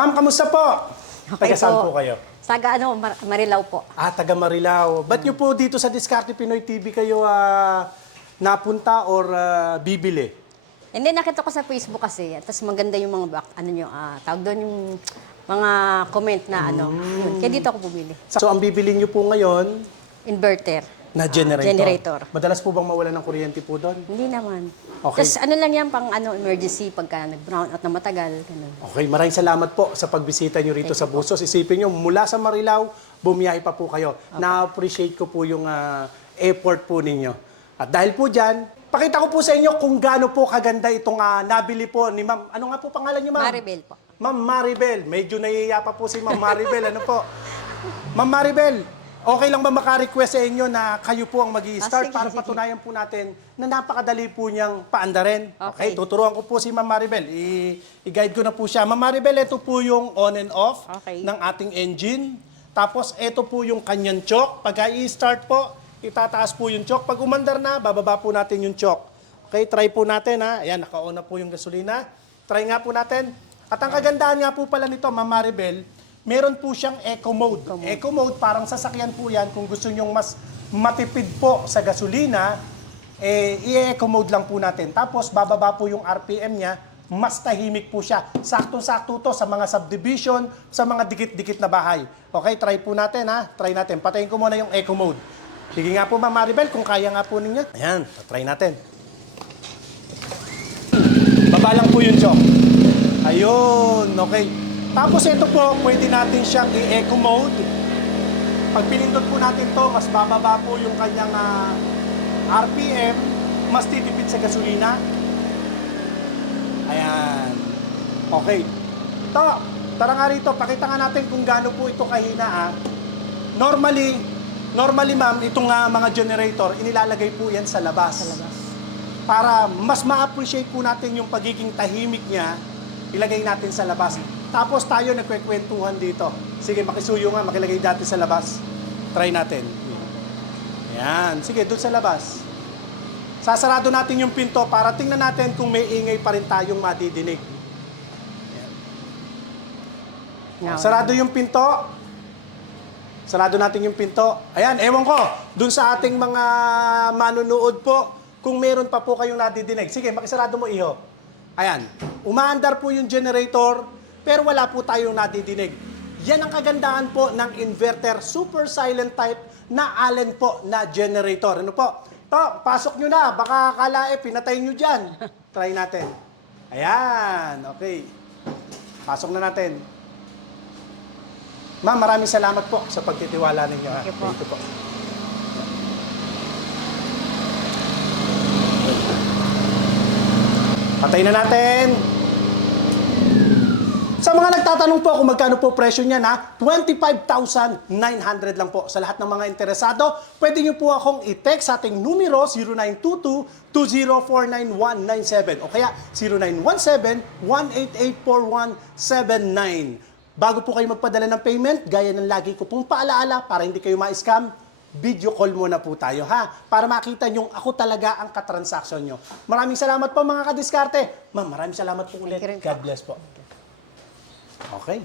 Ma'am, kamusta po? Okay Taga saan po. po kayo? Saga Marilao po. Taga Marilao. Ba't nyo po dito sa Diskarte Pinoy TV kayo napunta or bibili? Hindi, nakita ko sa Facebook kasi. Tapos maganda yung mga, tawag doon yung mga comment na yun. Kaya dito ako bumili. So, ang bibili nyo po ngayon Inverter. na generator. Generator. Madalas po bang mawalan ng kuryente po doon? Hindi naman. Okay. Tapos ano lang yan, pang emergency, pagka nag-brown out na matagal. Ganun. Okay, maraming salamat po sa pagbisita nyo rito sa Busos. Isipin nyo, mula sa Marilao, bumiyahe pa po kayo. Na-appreciate ko po yung effort po ninyo. At dahil po dyan, pakita ko po sa inyo kung gaano po kaganda itong nabili po ni Ma'am. Ano nga po pangalan niyo, Ma'am? Maribel po. Ma'am Maribel. Medyo nahihiya pa po si Ma'am Maribel. Ano po? Ma'am Maribel, okay lang ba maka-request sa inyo na kayo po ang mag-i-start sige, para sige. patunayan po natin na napakadali po niyang paandarin. Okay, Okay. tuturuan ko po si Ma'am Maribel. I-guide ko na po siya. Ma'am Maribel, ito po yung on and off Okay. ng ating engine. Tapos, ito po yung kanyang choke. Pag i-start po, itataas po yung choke. Pag umandar na, bababa po natin yung choke. Okay, try po natin ha. Ayan, naka-on na po yung gasolina. Try nga po natin. At ang kagandahan nga po pala nito, Ma'am Maribel, meron po siyang eco mode. Eco mode, parang sasakyan po yan. Kung gusto nyong mas matipid po sa gasolina, i-eco mode lang po natin. Tapos, bababa po yung RPM niya, mas tahimik po siya. Saktong-sakto to sa mga subdivision, sa mga dikit-dikit na bahay. Okay, try po natin ha. Try natin. Patayin ko muna yung eco mode. Sige nga po, Ma'am Maribel, kung kaya nga po ninyo. Ayan, try natin. Baba lang po yung choke. Ayun, okay. Tapos ito po, pwede natin siyang i-eco mode. Pag pinindot po natin to, mas bababa po yung kanyang RPM, mas titipid sa gasolina. Ayan. Okay. Tara nga rito, pakita nga natin kung gaano po ito kahina. Normally ma'am, itong mga generator, inilalagay po yan sa labas. Sa labas. Para mas ma-appreciate po natin yung pagiging tahimik niya, ilagay natin sa labas. Tapos tayo nagkwekwentuhan dito. Sige, makisuyo nga, makilagay dati sa labas. Try natin. Ayan. Sige, doon sa labas. Sasarado natin yung pinto para tingnan natin kung may ingay pa rin tayong madidinig. Ayan. Sarado yung pinto. Sarado natin yung pinto. Ayan, ewan ko, doon sa ating mga manunood po, kung meron pa po kayong nadidinig. Sige, makisarado mo, iho. Ayan, umaandar po yung generator, pero wala po tayong nadidinig. Yan ang kagandahan po ng inverter, super silent type na Allen po na generator. Ano po? To, pasok nyo na. Baka akala pinatay nyo dyan. Try natin. Ayan, okay. Pasok na natin. Ma'am, maraming salamat po sa pagtitiwala ninyo. Thank you po. Thank you po. Patay na natin. Sa mga nagtatanong po kung magkano po presyo niya na 25,900 lang po. Sa lahat ng mga interesado, pwede niyo po akong i-text sa ating numero 0922-2049197 o kaya 0917-1884179. Bago po kayo magpadala ng payment, gaya ng lagi ko pong paalaala para hindi kayo ma-scam, video call muna po tayo ha, para makita nyo ako talaga ang katransaksyon nyo. Maraming salamat po mga kadiskarte. Ma'am, maraming salamat po ulit. Thank you rin po. God bless po. Okay.